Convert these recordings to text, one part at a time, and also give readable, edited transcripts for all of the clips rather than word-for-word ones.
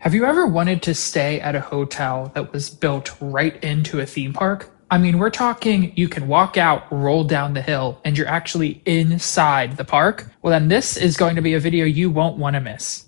Have you ever wanted to stay at a hotel that was built right into a theme park? I mean, we're talking you can walk out, roll down the hill, and you're actually inside the park. Well, then this is going to be a video you won't want to miss.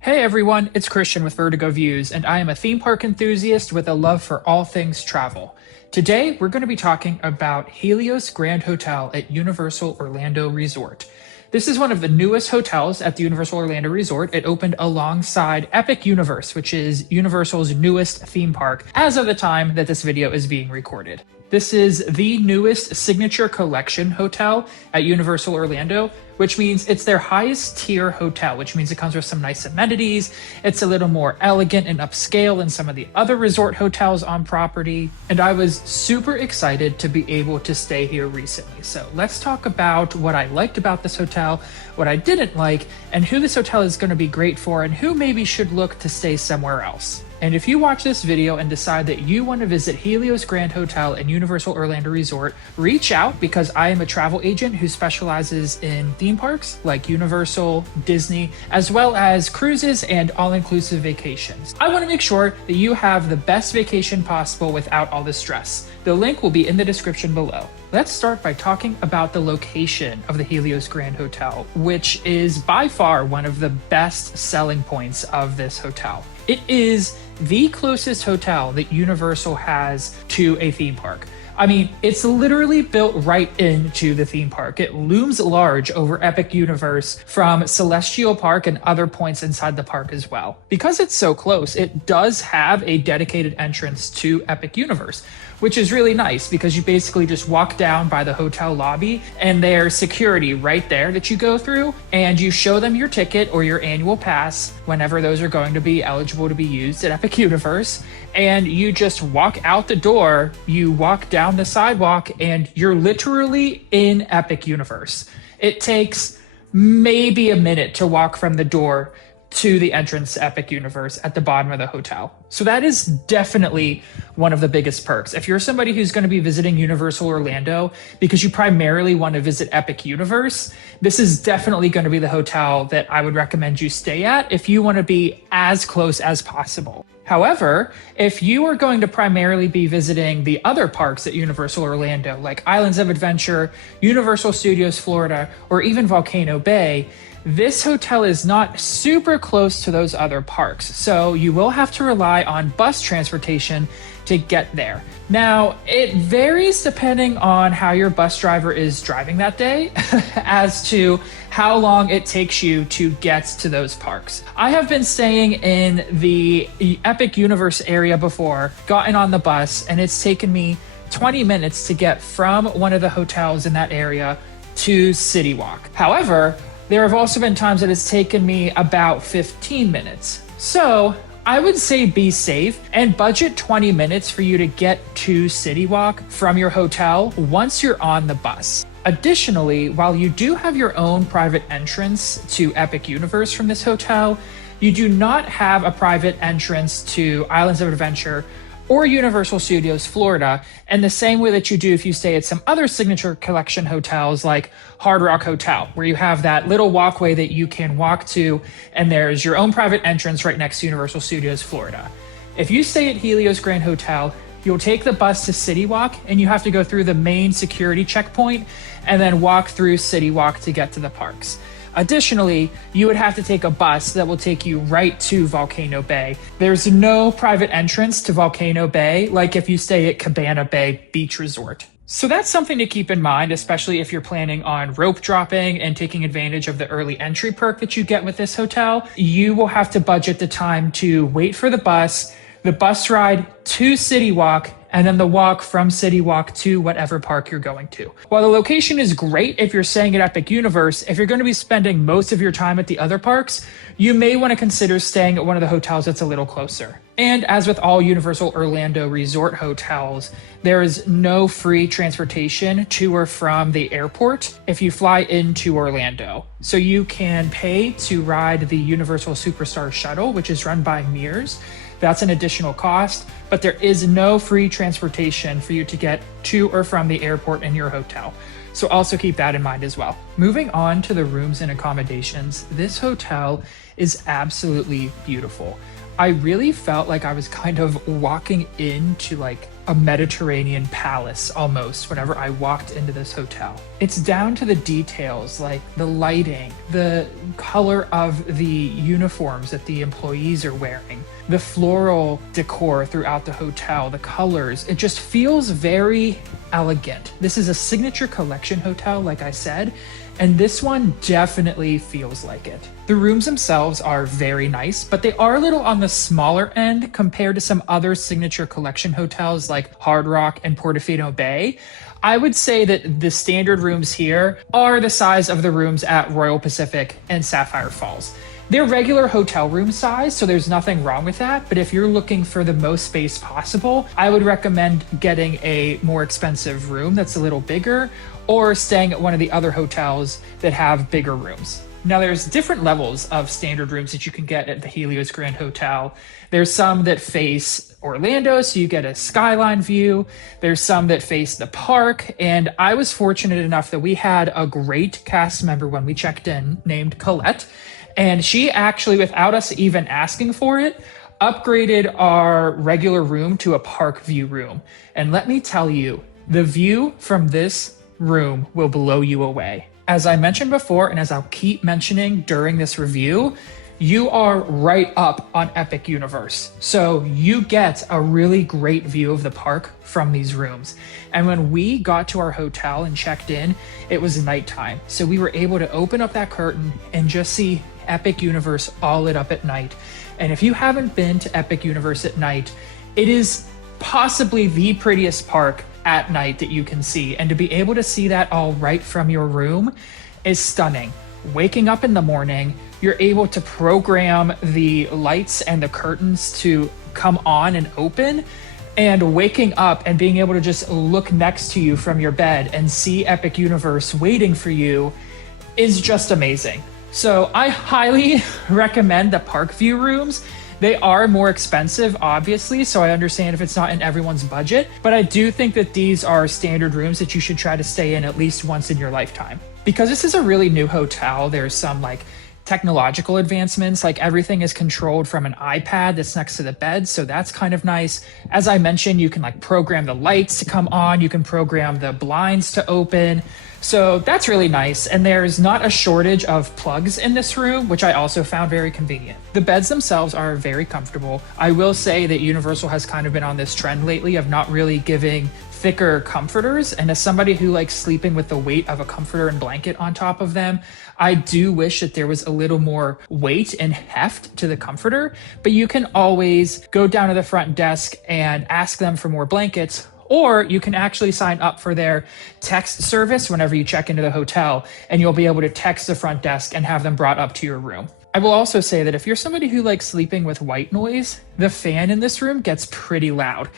Hey everyone, it's Christian with Vertigo Views, and I am a theme park enthusiast with a love for all things travel. Today, we're going to be talking about Helios Grand Hotel at Universal Orlando Resort. This is one of the newest hotels at the Universal Orlando Resort. It opened alongside Epic Universe, which is Universal's newest theme park, as of the time that this video is being recorded. This is the newest signature collection hotel at Universal Orlando, which means it's their highest tier hotel, which means it comes with some nice amenities. It's a little more elegant and upscale than some of the other resort hotels on property. And I was super excited to be able to stay here recently. So let's talk about what I liked about this hotel, what I didn't like, and who this hotel is going to be great for and who maybe should look to stay somewhere else. And if you watch this video and decide that you want to visit Helios Grand Hotel and Universal Orlando Resort, reach out because I am a travel agent who specializes in theme parks like Universal, Disney, as well as cruises and all-inclusive vacations. I want to make sure that you have the best vacation possible without all the stress. The link will be in the description below. Let's start by talking about the location of the Helios Grand Hotel, which is by far one of the best selling points of this hotel. It is the closest hotel that Universal has to a theme park. I mean, it's literally built right into the theme park. It looms large over Epic Universe from Celestial Park and other points inside the park as well. Because it's so close, it does have a dedicated entrance to Epic Universe, which is really nice because you basically just walk down by the hotel lobby and there's security right there that you go through, and you show them your ticket or your annual pass whenever those are going to be eligible to be used at Epic Universe, and you just walk out the door, you walk down the sidewalk, and you're literally in Epic Universe. It takes maybe a minute to walk from the door to the entrance to Epic Universe at the bottom of the hotel. So that is definitely one of the biggest perks. If you're somebody who's going to be visiting Universal Orlando because you primarily want to visit Epic Universe, this is definitely going to be the hotel that I would recommend you stay at if you want to be as close as possible. However, if you are going to primarily be visiting the other parks at Universal Orlando, like Islands of Adventure, Universal Studios Florida, or even Volcano Bay, this hotel is not super close to those other parks, so you will have to rely on bus transportation to get there. Now, it varies depending on how your bus driver is driving that day as to how long it takes you to get to those parks. I have been staying in the Epic Universe area before, gotten on the bus, and it's taken me 20 minutes to get from one of the hotels in that area to City Walk. However, there have also been times that it's taken me about 15 minutes. So I would say be safe and budget 20 minutes for you to get to City Walk from your hotel once you're on the bus. Additionally, while you do have your own private entrance to Epic Universe from this hotel, you do not have a private entrance to Islands of Adventure or Universal Studios Florida in the same way that you do if you stay at some other signature collection hotels like Hard Rock Hotel, where you have that little walkway that you can walk to and there's your own private entrance right next to Universal Studios Florida. If you stay at Helios Grand Hotel, you'll take the bus to City Walk and you have to go through the main security checkpoint and then walk through City Walk to get to the parks. Additionally, you would have to take a bus that will take you right to Volcano Bay. There's no private entrance to Volcano Bay like if you stay at Cabana Bay Beach Resort. So that's something to keep in mind, especially if you're planning on rope dropping and taking advantage of the early entry perk that you get with this hotel. You will have to budget the time to wait for the bus ride to City Walk, and then the walk from City Walk to whatever park you're going to. While the location is great if you're staying at Epic Universe, if you're going to be spending most of your time at the other parks, you may want to consider staying at one of the hotels that's a little closer. And as with all Universal Orlando Resort hotels, there is no free transportation to or from the airport if you fly into Orlando. So you can pay to ride the Universal Superstar Shuttle, which is run by Mears. That's an additional cost, but there is no free transportation for you to get to or from the airport in your hotel. So also keep that in mind as well. Moving on to the rooms and accommodations, this hotel is absolutely beautiful. I really felt like I was kind of walking into like a Mediterranean palace almost whenever I walked into this hotel. It's down to the details, like the lighting, the color of the uniforms that the employees are wearing, the floral decor throughout the hotel, the colors. It just feels very elegant. This is a signature collection hotel, like I said, and this one definitely feels like it. The rooms themselves are very nice, but they are a little on the smaller end compared to some other signature collection hotels like Hard Rock and Portofino Bay. I would say that the standard rooms here are the size of the rooms at Royal Pacific and Sapphire Falls. They're regular hotel room size, so there's nothing wrong with that. But if you're looking for the most space possible, I would recommend getting a more expensive room that's a little bigger, or staying at one of the other hotels that have bigger rooms. Now, there's different levels of standard rooms that you can get at the Helios Grand Hotel. There's some that face Orlando, so you get a skyline view. There's some that face the park. And I was fortunate enough that we had a great cast member when we checked in named Colette. And she actually, without us even asking for it, upgraded our regular room to a park view room. And let me tell you, the view from this room will blow you away. As I mentioned before, and as I'll keep mentioning during this review, you are right up on Epic Universe. So you get a really great view of the park from these rooms. And when we got to our hotel and checked in, it was nighttime. So we were able to open up that curtain and just see Epic Universe all lit up at night. And if you haven't been to Epic Universe at night, it is possibly the prettiest park at night that you can see, and to be able to see that all right from your room is stunning. Waking up in the morning, you're able to program the lights and the curtains to come on and open, and waking up and being able to just look next to you from your bed and see Epic Universe waiting for you is just amazing. So I highly recommend the park view rooms. They are more expensive, obviously, so I understand if it's not in everyone's budget, but I do think that these are standard rooms that you should try to stay in at least once in your lifetime. Because this is a really new hotel, there's some like technological advancements, like everything is controlled from an iPad that's next to the bed, so that's kind of nice. As I mentioned, you can like program the lights to come on, you can program the blinds to open. So that's really nice, and there's not a shortage of plugs in this room, which I also found very convenient. The beds themselves are very comfortable. I will say that Universal has kind of been on this trend lately of not really giving thicker comforters, and as somebody who likes sleeping with the weight of a comforter and blanket on top of them, I do wish that there was a little more weight and heft to the comforter, but you can always go down to the front desk and ask them for more blankets. Or you can actually sign up for their text service whenever you check into the hotel, and you'll be able to text the front desk and have them brought up to your room. I will also say that if you're somebody who likes sleeping with white noise, the fan in this room gets pretty loud.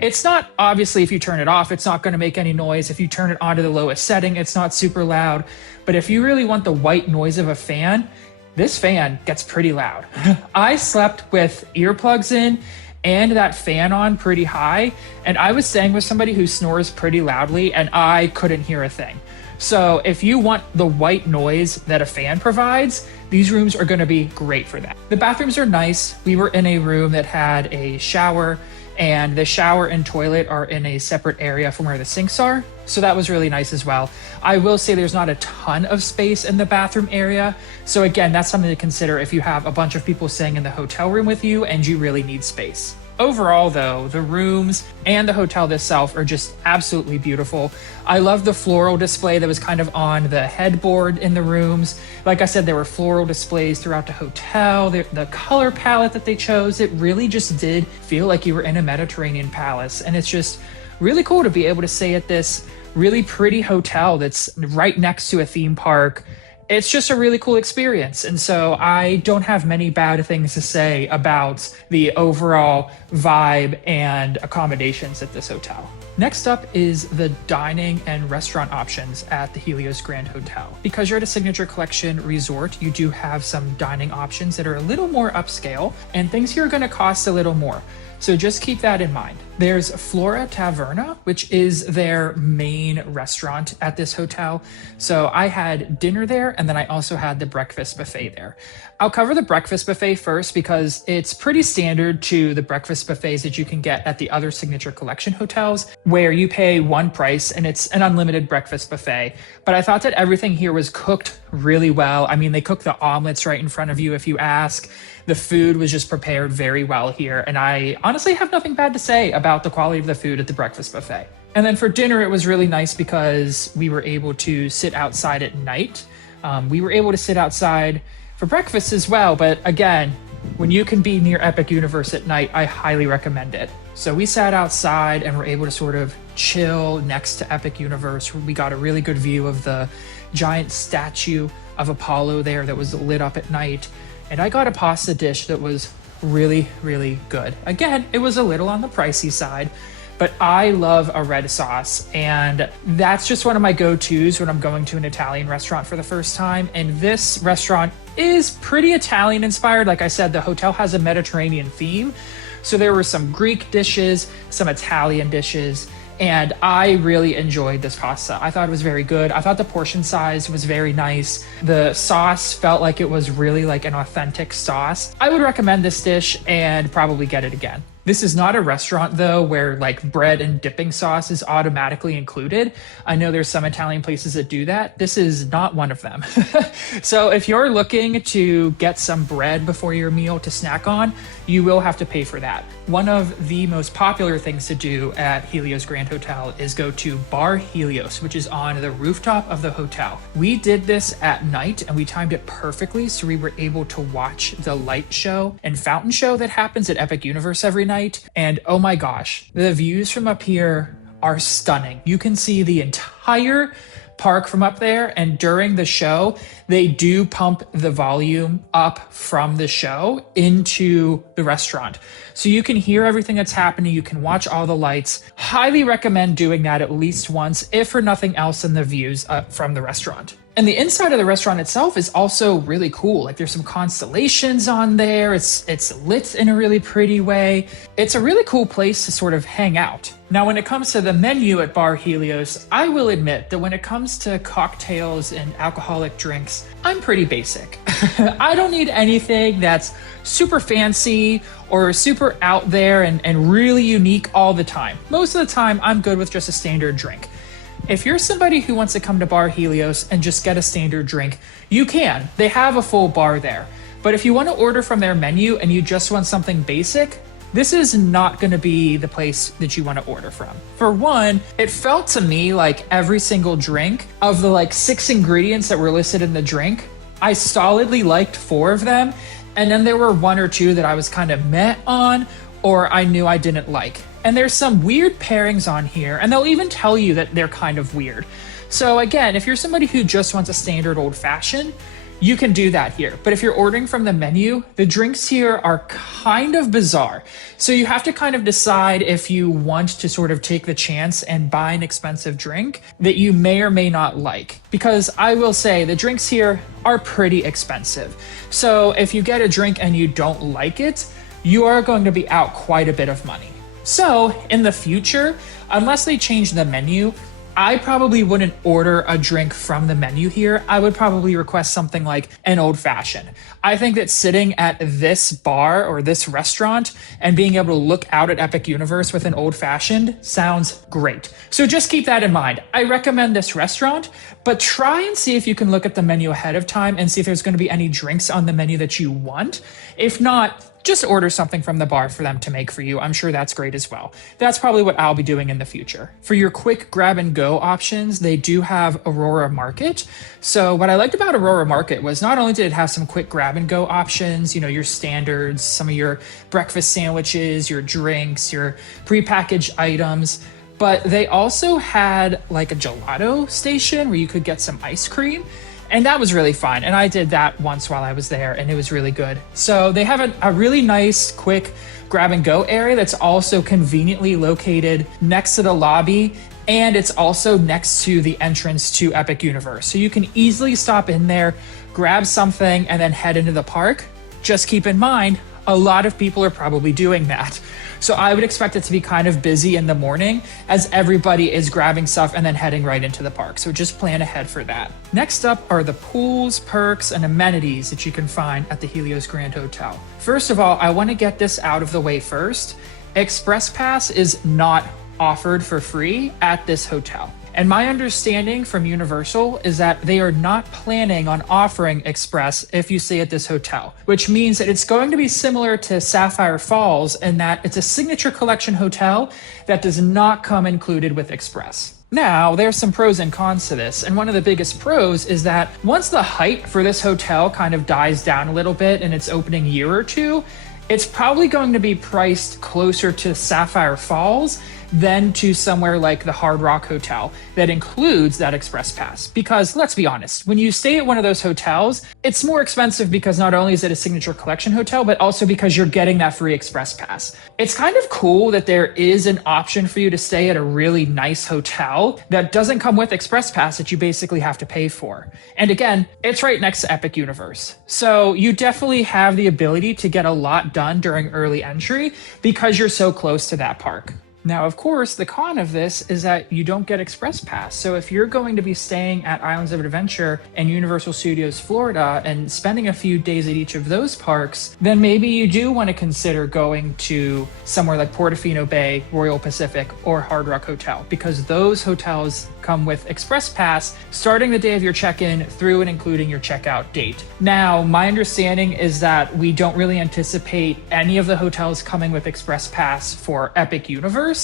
It's not, obviously, if you turn it off, it's not going to make any noise. If you turn it on to the lowest setting, it's not super loud. But if you really want the white noise of a fan, this fan gets pretty loud. I slept with earplugs in and that fan on pretty high, and I was staying with somebody who snores pretty loudly, and I couldn't hear a thing. So if you want the white noise that a fan provides, these rooms are going to be great for that. The bathrooms are nice. We were in a room that had a shower, and the shower and toilet are in a separate area from where the sinks are. So that was really nice as well. I will say there's not a ton of space in the bathroom area. So again, that's something to consider if you have a bunch of people staying in the hotel room with you and you really need space. Overall, though, the rooms and the hotel itself are just absolutely beautiful. I love the floral display that was kind of on the headboard in the rooms. Like I said, there were floral displays throughout the hotel. The color palette that they chose, it really just did feel like you were in a Mediterranean palace. And it's just really cool to be able to stay at this really pretty hotel that's right next to a theme park it's just a really cool experience. And so I don't have many bad things to say about the overall vibe and accommodations at this hotel. Next up is the dining and restaurant options at the Helios Grand Hotel. Because you're at a Signature Collection resort, you do have some dining options that are a little more upscale, and things here are going to cost a little more. So just keep that in mind. There's Flora Taverna, which is their main restaurant at this hotel. So I had dinner there, and then I also had the breakfast buffet there. I'll cover the breakfast buffet first because it's pretty standard to the breakfast buffets that you can get at the other Signature Collection hotels, where you pay one price and it's an unlimited breakfast buffet. But I thought that everything here was cooked really well. I mean, they cook the omelets right in front of you if you ask. The food was just prepared very well here, and I honestly have nothing bad to say about the quality of the food at the breakfast buffet. And then for dinner, it was really nice because we were able to sit outside at night. We were able to sit outside for breakfast as well, but again, when you can be near Epic Universe at night, I highly recommend it. So we sat outside and were able to sort of chill next to Epic Universe. We got a really good view of the giant statue of Apollo there that was lit up at night. And I got a pasta dish that was really, really good. Again, it was a little on the pricey side, but I love a red sauce, and that's just one of my go-tos when I'm going to an Italian restaurant for the first time. And this restaurant is pretty Italian inspired. Like I said, the hotel has a Mediterranean theme. So there were some Greek dishes, some Italian dishes, and I really enjoyed this pasta. I thought it was very good. I thought the portion size was very nice. The sauce felt like it was really like an authentic sauce. I would recommend this dish and probably get it again. This is not a restaurant though where like bread and dipping sauce is automatically included. I know there's some Italian places that do that. This is not one of them. So if you're looking to get some bread before your meal to snack on, you will have to pay for that. One of the most popular things to do at Helios Grand Hotel is go to Bar Helios, which is on the rooftop of the hotel. We did this at night and we timed it perfectly, so we were able to watch the light show and fountain show that happens at Epic Universe every night. And oh my gosh, the views from up here are stunning. You can see the entire park from up there, and during the show they do pump the volume up from the show into the restaurant, so you can hear everything that's happening. You can watch all the lights. Highly recommend doing that at least once, if for nothing else, in the views from the restaurant. And the inside of the restaurant itself is also really cool. Like there's some constellations on there. It's lit in a really pretty way. It's a really cool place to sort of hang out. Now, when it comes to the menu at Bar Helios, I will admit that when it comes to cocktails and alcoholic drinks, I'm pretty basic. I don't need anything that's super fancy or super out there and really unique all the time. Most of the time, I'm good with just a standard drink. If you're somebody who wants to come to Bar Helios and just get a standard drink, you can. They have a full bar there. But if you want to order from their menu and you just want something basic, this is not going to be the place that you want to order from. For one, it felt to me like every single drink of the like 6 ingredients that were listed in the drink, I solidly liked 4 of them. And then there were 1 or 2 that I was kind of meh on, or I knew I didn't like. And there's some weird pairings on here, and they'll even tell you that they're kind of weird. So again, if you're somebody who just wants a standard old fashioned, you can do that here. But if you're ordering from the menu, the drinks here are kind of bizarre. So you have to kind of decide if you want to sort of take the chance and buy an expensive drink that you may or may not like. Because I will say the drinks here are pretty expensive. So if you get a drink and you don't like it, you are going to be out quite a bit of money. So in the future, unless they change the menu, I probably wouldn't order a drink from the menu here. I would probably request something like an old fashioned. I think that sitting at this bar or this restaurant and being able to look out at Epic Universe with an old fashioned sounds great. So just keep that in mind. I recommend this restaurant, but try and see if you can look at the menu ahead of time and see if there's going to be any drinks on the menu that you want. If not, just order something from the bar for them to make for you. I'm sure that's great as well. That's probably what I'll be doing in the future. For your quick grab and go options, they do have Aurora Market. So what I liked about Aurora Market was not only did it have some quick grab and go options, you know, your standards, some of your breakfast sandwiches, your drinks, your prepackaged items, but they also had like a gelato station where you could get some ice cream. And that was really fun. And I did that once while I was there, and it was really good. So they have a really nice, quick grab and go area that's also conveniently located next to the lobby. And it's also next to the entrance to Epic Universe. So you can easily stop in there, grab something, and then head into the park. Just keep in mind, a lot of people are probably doing that. So I would expect it to be kind of busy in the morning as everybody is grabbing stuff and then heading right into the park. So just plan ahead for that. Next up are the pools, perks, and amenities that you can find at the Helios Grand Hotel. First of all, I want to get this out of the way first. Express Pass is not offered for free at this hotel. And my understanding from Universal is that they are not planning on offering Express if you stay at this hotel, which means that it's going to be similar to Sapphire Falls in that it's a signature collection hotel that does not come included with Express. Now, there's some pros and cons to this, and one of the biggest pros is that once the hype for this hotel kind of dies down a little bit in its opening year or two, it's probably going to be priced closer to Sapphire Falls than to somewhere like the Hard Rock Hotel that includes that Express Pass. Because let's be honest, when you stay at one of those hotels, it's more expensive because not only is it a signature collection hotel, but also because you're getting that free Express Pass. It's kind of cool that there is an option for you to stay at a really nice hotel that doesn't come with Express Pass that you basically have to pay for. And again, it's right next to Epic Universe. So you definitely have the ability to get a lot done during early entry because you're so close to that park. Now, of course, the con of this is that you don't get Express Pass. So if you're going to be staying at Islands of Adventure and Universal Studios Florida and spending a few days at each of those parks, then maybe you do want to consider going to somewhere like Portofino Bay, Royal Pacific, or Hard Rock Hotel, because those hotels come with Express Pass starting the day of your check-in through and including your checkout date. Now, my understanding is that we don't really anticipate any of the hotels coming with Express Pass for Epic Universe.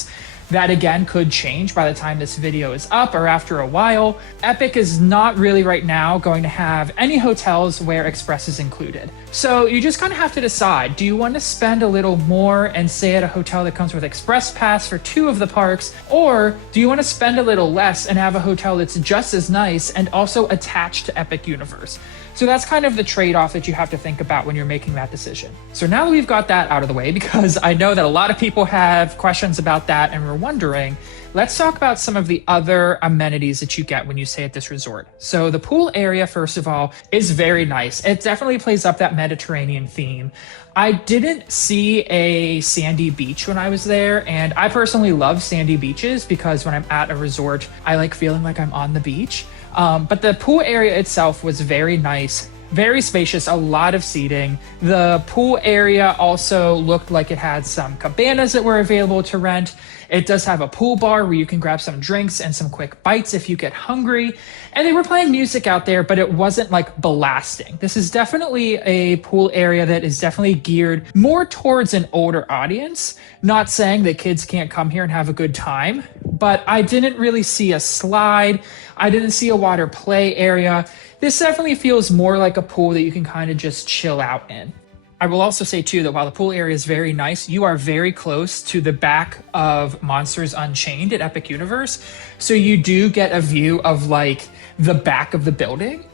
That again could change by the time this video is up or after a while. Epic is not really right now going to have any hotels where Express is included. So you just kind of have to decide, do you want to spend a little more and stay at a hotel that comes with Express Pass for 2 of the parks? Or do you want to spend a little less and have a hotel that's just as nice and also attached to Epic Universe? So that's kind of the trade-off that you have to think about when you're making that decision. So now that we've got that out of the way, because I know that a lot of people have questions about that and were wondering, let's talk about some of the other amenities that you get when you stay at this resort. So the pool area, first of all, is very nice. It definitely plays up that Mediterranean theme. I didn't see a sandy beach when I was there, and I personally love sandy beaches because when I'm at a resort, I like feeling like I'm on the beach. But the pool area itself was very nice, very spacious, a lot of seating. The pool area also looked like it had some cabanas that were available to rent. It does have a pool bar where you can grab some drinks and some quick bites if you get hungry. And they were playing music out there, but it wasn't like blasting. This is definitely a pool area that is definitely geared more towards an older audience. Not saying that kids can't come here and have a good time, but I didn't really see a slide. I didn't see a water play area. This definitely feels more like a pool that you can kind of just chill out in. I will also say too that while the pool area is very nice, you are very close to the back of Monsters Unchained at Epic Universe. So you do get a view of like the back of the building.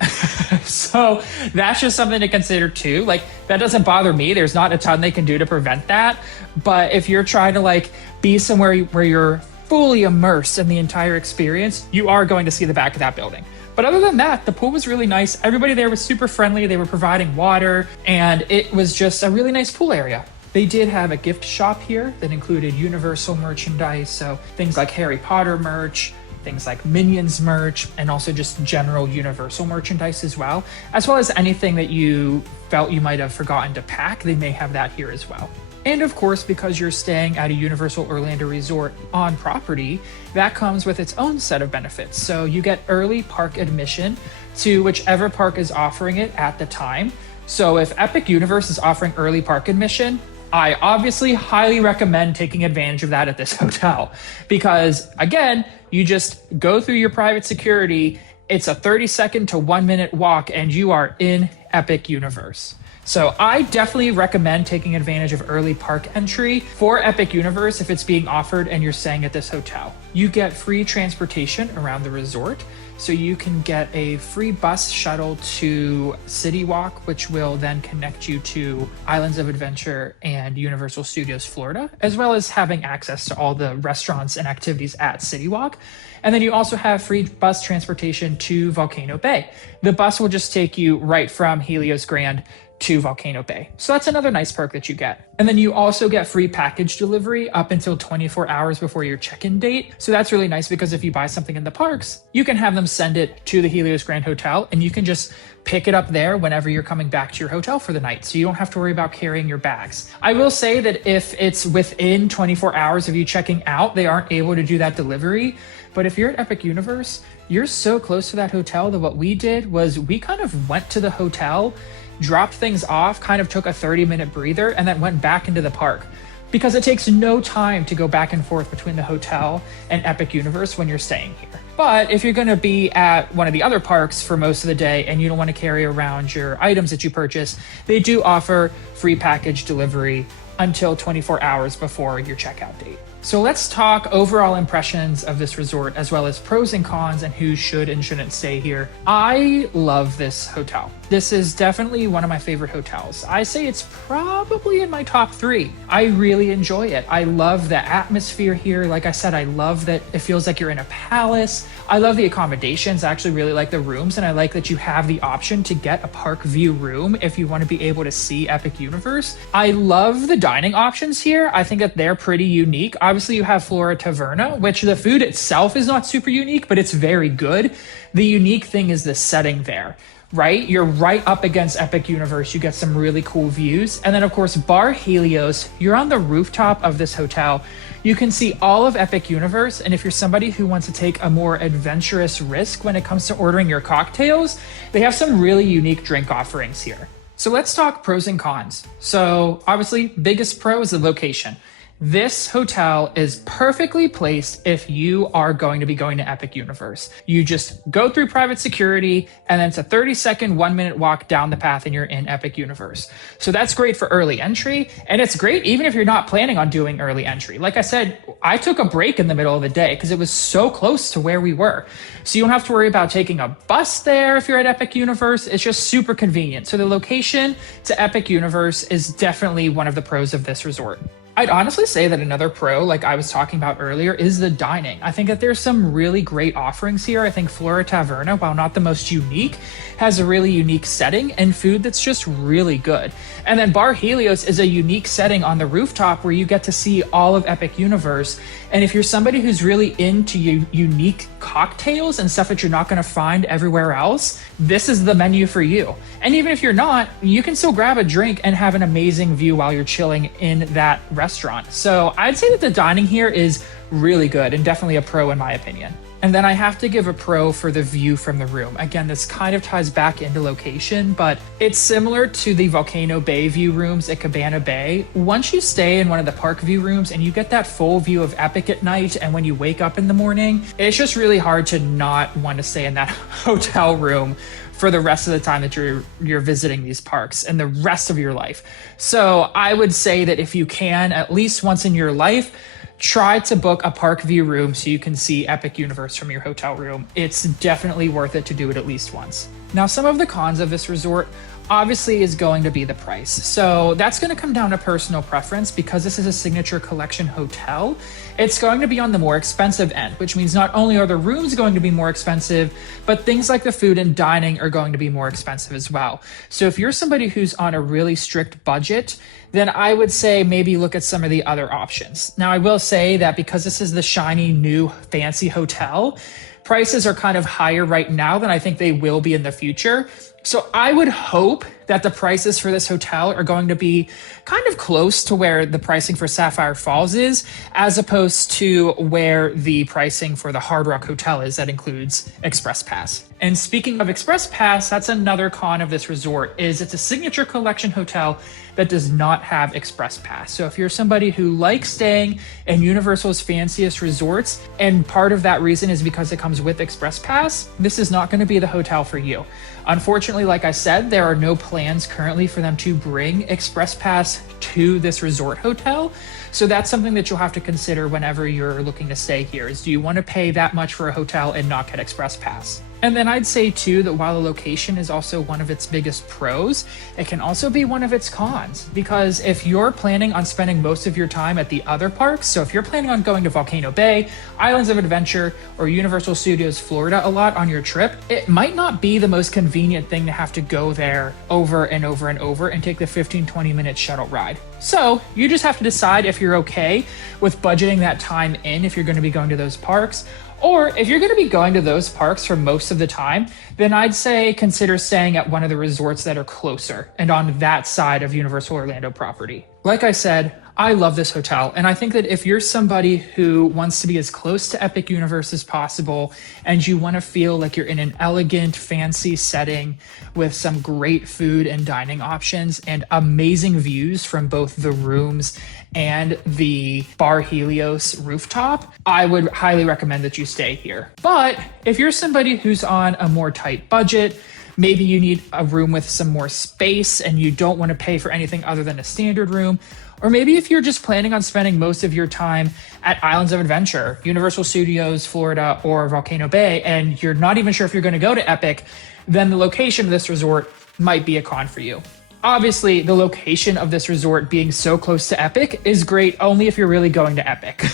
So that's just something to consider too. Like that doesn't bother me. There's not a ton they can do to prevent that. But if you're trying to like be somewhere where you're fully immersed in the entire experience, you are going to see the back of that building. But other than that, the pool was really nice. Everybody there was super friendly. They were providing water, and it was just a really nice pool area. They did have a gift shop here that included Universal merchandise, so things like Harry Potter merch, things like Minions merch, and also just general Universal merchandise as well as anything that you felt you might have forgotten to pack. They may have that here as well. And of course, because you're staying at a Universal Orlando resort on property, that comes with its own set of benefits. So you get early park admission to whichever park is offering it at the time. So if Epic Universe is offering early park admission, I obviously highly recommend taking advantage of that at this hotel. Because again, you just go through your private security, it's a 30-second to 1-minute walk, and you are in Epic Universe. So I definitely recommend taking advantage of early park entry for Epic Universe if it's being offered and you're staying at this hotel. You get free transportation around the resort. So you can get a free bus shuttle to City Walk, which will then connect you to Islands of Adventure and Universal Studios Florida, as well as having access to all the restaurants and activities at City Walk. And then you also have free bus transportation to Volcano Bay. The bus will just take you right from Helios Grand to Volcano Bay. So that's another nice perk that you get. And then you also get free package delivery up until 24 hours before your check-in date. So that's really nice because if you buy something in the parks, you can have them send it to the Helios Grand Hotel and you can just pick it up there whenever you're coming back to your hotel for the night. So you don't have to worry about carrying your bags. I will say that if it's within 24 hours of you checking out, they aren't able to do that delivery. But if you're at Epic Universe, you're so close to that hotel that what we did was we kind of went to the hotel, dropped things off, kind of took a 30-minute breather, and then went back into the park. Because it takes no time to go back and forth between the hotel and Epic Universe when you're staying here. But if you're going to be at one of the other parks for most of the day and you don't want to carry around your items that you purchase, they do offer free package delivery until 24 hours before your checkout date. So let's talk overall impressions of this resort, as well as pros and cons and who should and shouldn't stay here. I love this hotel. This is definitely one of my favorite hotels. I say it's probably in my top 3. I really enjoy it. I love the atmosphere here. Like I said, I love that it feels like you're in a palace. I love the accommodations. I actually really like the rooms, and I like that you have the option to get a park view room if you want to be able to see Epic Universe. I love the dining options here. I think that they're pretty unique. Obviously, you have Flora Taverna, which the food itself is not super unique, but it's very good. The unique thing is the setting there, right? You're right up against Epic Universe. You get some really cool views. And then, of course, Bar Helios, you're on the rooftop of this hotel. You can see all of Epic Universe. And if you're somebody who wants to take a more adventurous risk when it comes to ordering your cocktails, they have some really unique drink offerings here. So let's talk pros and cons. So obviously, biggest pro is the location. This hotel is perfectly placed if you are going to be going to Epic Universe. You just go through private security, and then it's a 30-second, 1-minute walk down the path and you're in Epic Universe. So that's great for early entry, and it's great even if you're not planning on doing early entry. Like I said, I took a break in the middle of the day because it was so close to where we were. So you don't have to worry about taking a bus there if you're at Epic Universe. It's just super convenient. So the location to Epic Universe is definitely one of the pros of this resort. I'd honestly say that another pro, like I was talking about earlier, is the dining. I think that there's some really great offerings here. I think Flora Taverna, while not the most unique, has a really unique setting and food that's just really good. And then Bar Helios is a unique setting on the rooftop where you get to see all of Epic Universe. And if you're somebody who's really into unique cocktails and stuff that you're not going to find everywhere else, this is the menu for you. And even if you're not, you can still grab a drink and have an amazing view while you're chilling in that restaurant. So I'd say that the dining here is really good and definitely a pro in my opinion. And then I have to give a pro for the view from the room. Again, this kind of ties back into location, but it's similar to the Volcano Bay view rooms at Cabana Bay. Once you stay in one of the park view rooms and you get that full view of Epic at night, and when you wake up in the morning, it's just really hard to not want to stay in that hotel room for the rest of the time that you're visiting these parks and the rest of your life. So I would say that if you can, at least once in your life, try to book a park view room so you can see Epic Universe from your hotel room. It's definitely worth it to do it at least once. Now, some of the cons of this resort obviously is going to be the price. So that's going to come down to personal preference. Because this is a signature collection hotel, it's going to be on the more expensive end, which means not only are the rooms going to be more expensive, but things like the food and dining are going to be more expensive as well. So if you're somebody who's on a really strict budget, then I would say maybe look at some of the other options. Now, I will say that because this is the shiny, new, fancy hotel, prices are kind of higher right now than I think they will be in the future. So I would hope that the prices for this hotel are going to be kind of close to where the pricing for Sapphire Falls is, as opposed to where the pricing for the Hard Rock Hotel is that includes Express Pass. And speaking of Express Pass, that's another con of this resort, is it's a signature collection hotel that does not have Express Pass. So if you're somebody who likes staying in Universal's fanciest resorts, and part of that reason is because it comes with Express Pass, this is not going to be the hotel for you. Unfortunately, like I said, there are no plans currently for them to bring Express Pass to this resort hotel. So that's something that you'll have to consider whenever you're looking to stay here is, do you want to pay that much for a hotel and not get Express Pass? And then I'd say too that while the location is also one of its biggest pros, it can also be one of its cons. Because if you're planning on spending most of your time at the other parks, so if you're planning on going to Volcano Bay, Islands of Adventure, or Universal Studios Florida a lot on your trip, it might not be the most convenient thing to have to go there over and over and over and take the 15-20 minute shuttle ride. So you just have to decide if you're okay with budgeting that time in if you're going to be going to those parks. Or if you're going to be going to those parks for most of the time, then I'd say consider staying at one of the resorts that are closer and on that side of Universal Orlando property. Like I said, I love this hotel, and I think that if you're somebody who wants to be as close to Epic Universe as possible and you want to feel like you're in an elegant, fancy setting with some great food and dining options and amazing views from both the rooms and the Bar Helios rooftop, I would highly recommend that you stay here. But if you're somebody who's on a more tight budget, maybe you need a room with some more space and you don't want to pay for anything other than a standard room, or maybe if you're just planning on spending most of your time at Islands of Adventure, Universal Studios Florida, or Volcano Bay, and you're not even sure if you're going to go to Epic, then the location of this resort might be a con for you. Obviously, the location of this resort being so close to Epic is great only if you're really going to Epic.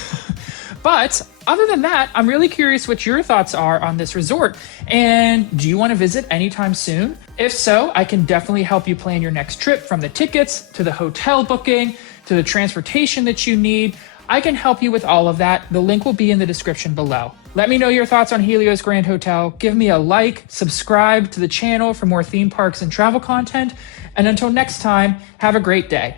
But other than that, I'm really curious what your thoughts are on this resort. And do you want to visit anytime soon? If so, I can definitely help you plan your next trip, from the tickets to the hotel booking to the transportation that you need. I can help you with all of that. The link will be in the description below. Let me know your thoughts on Helios Grand Hotel. Give me a like, subscribe to the channel for more theme parks and travel content. And until next time, have a great day.